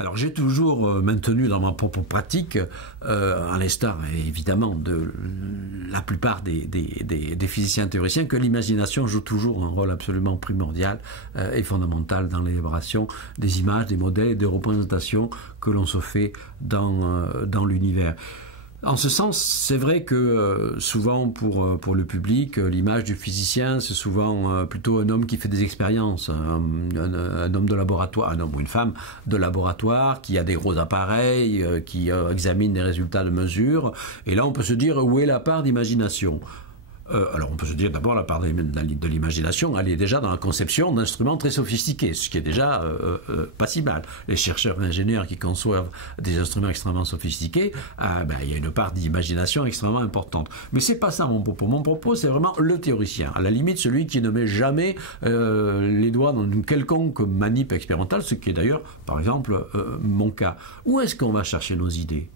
Alors j'ai toujours maintenu dans ma propre pratique, à l'instar évidemment de la plupart des physiciens théoriciens, que l'imagination joue toujours un rôle absolument primordial et fondamental dans l'élaboration des images, des modèles et des représentations que l'on se fait dans l'univers. En ce sens, c'est vrai que souvent pour le public, l'image du physicien, c'est souvent plutôt un homme qui fait des expériences, un homme de laboratoire, un homme ou une femme de laboratoire, qui a des gros appareils, qui examine des résultats de mesure. Et là, on peut se dire, où est la part d'imagination ? Alors on peut se dire d'abord la part de l'imagination, elle est déjà dans la conception d'instruments très sophistiqués, ce qui est déjà pas si mal. Les chercheurs et ingénieurs qui conçoivent des instruments extrêmement sophistiqués, il y a une part d'imagination extrêmement importante. Mais c'est pas ça mon propos. Mon propos, c'est vraiment le théoricien, à la limite celui qui ne met jamais les doigts dans une quelconque manip expérimentale, ce qui est d'ailleurs, par exemple, mon cas. Où est-ce qu'on va chercher nos idées ?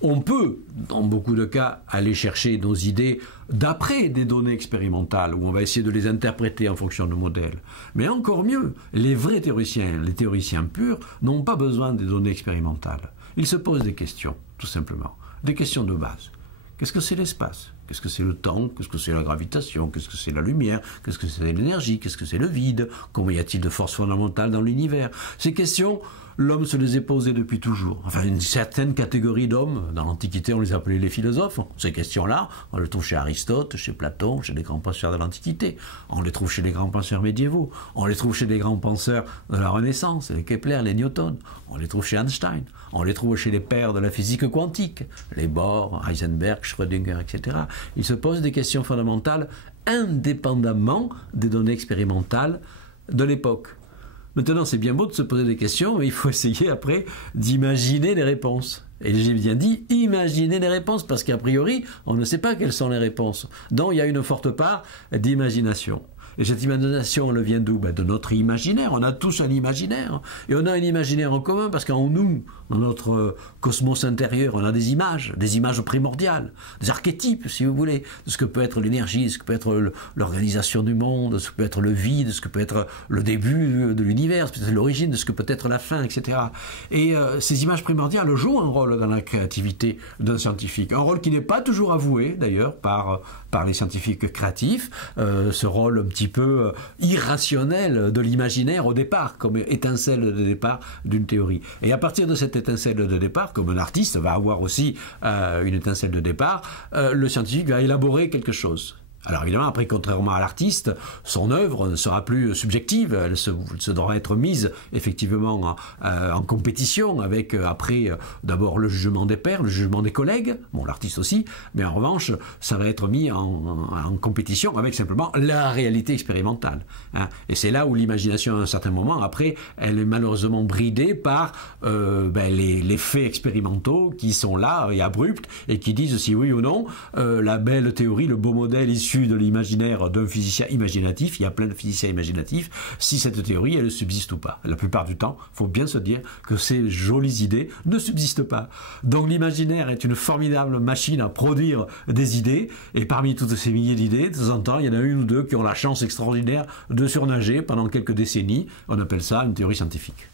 On peut, dans beaucoup de cas, aller chercher nos idées d'après des données expérimentales, où on va essayer de les interpréter en fonction de modèles. Mais encore mieux, les vrais théoriciens, les théoriciens purs, n'ont pas besoin des données expérimentales. Ils se posent des questions, tout simplement. Des questions de base. Qu'est-ce que c'est l'espace ? Qu'est-ce que c'est le temps? Qu'est-ce que c'est la gravitation? Qu'est-ce que c'est la lumière? Qu'est-ce que c'est l'énergie? Qu'est-ce que c'est le vide? Combien y a-t-il de forces fondamentales dans l'univers? Ces questions, l'homme se les est posées depuis toujours. Enfin, une certaine catégorie d'hommes, dans l'Antiquité, on les appelait les philosophes. Ces questions-là, on les trouve chez Aristote, chez Platon, chez les grands penseurs de l'Antiquité. On les trouve chez les grands penseurs médiévaux. On les trouve chez les grands penseurs de la Renaissance, les Kepler, les Newton. On les trouve chez Einstein. On les trouve chez les pères de la physique quantique, les Bohr, Heisenberg, Schrödinger, etc. Ils se posent des questions fondamentales indépendamment des données expérimentales de l'époque. Maintenant, c'est bien beau de se poser des questions, mais il faut essayer après d'imaginer les réponses. Et j'ai bien dit imaginer les réponses, parce qu'a priori, on ne sait pas quelles sont les réponses. Donc, il y a une forte part d'imagination. Et cette imagination, elle vient d'où? De notre imaginaire. On a tous un imaginaire. Et on a un imaginaire en commun parce qu'en nous, dans notre cosmos intérieur, on a des images primordiales, des archétypes, si vous voulez, de ce que peut être l'énergie, de ce que peut être l'organisation du monde, de ce que peut être le vide, de ce que peut être le début de l'univers, de ce que peut être l'origine, de ce que peut être la fin, etc. Et ces images primordiales jouent un rôle dans la créativité d'un scientifique. Un rôle qui n'est pas toujours avoué, d'ailleurs, par les scientifiques créatifs. Ce rôle un petit peu irrationnel de l'imaginaire au départ, comme étincelle de départ d'une théorie. Et à partir de cette étincelle de départ, comme un artiste va avoir aussi une étincelle de départ, le scientifique va élaborer quelque chose. Alors évidemment, après, contrairement à l'artiste, son œuvre ne sera plus subjective, elle se devra être mise effectivement en compétition avec, après, d'abord le jugement des pairs, le jugement des collègues, bon, l'artiste aussi, mais en revanche, ça va être mis en compétition avec simplement la réalité expérimentale. Hein. Et c'est là où l'imagination, à un certain moment, après, elle est malheureusement bridée par les faits expérimentaux qui sont là et abrupts et qui disent si oui ou non, la belle théorie, le beau modèle issu de l'imaginaire d'un physicien imaginatif, il y a plein de physiciens imaginatifs, si cette théorie, elle subsiste ou pas. La plupart du temps, il faut bien se dire que ces jolies idées ne subsistent pas. Donc l'imaginaire est une formidable machine à produire des idées, et parmi toutes ces milliers d'idées, de temps en temps, il y en a une ou deux qui ont la chance extraordinaire de surnager pendant quelques décennies. On appelle ça une théorie scientifique.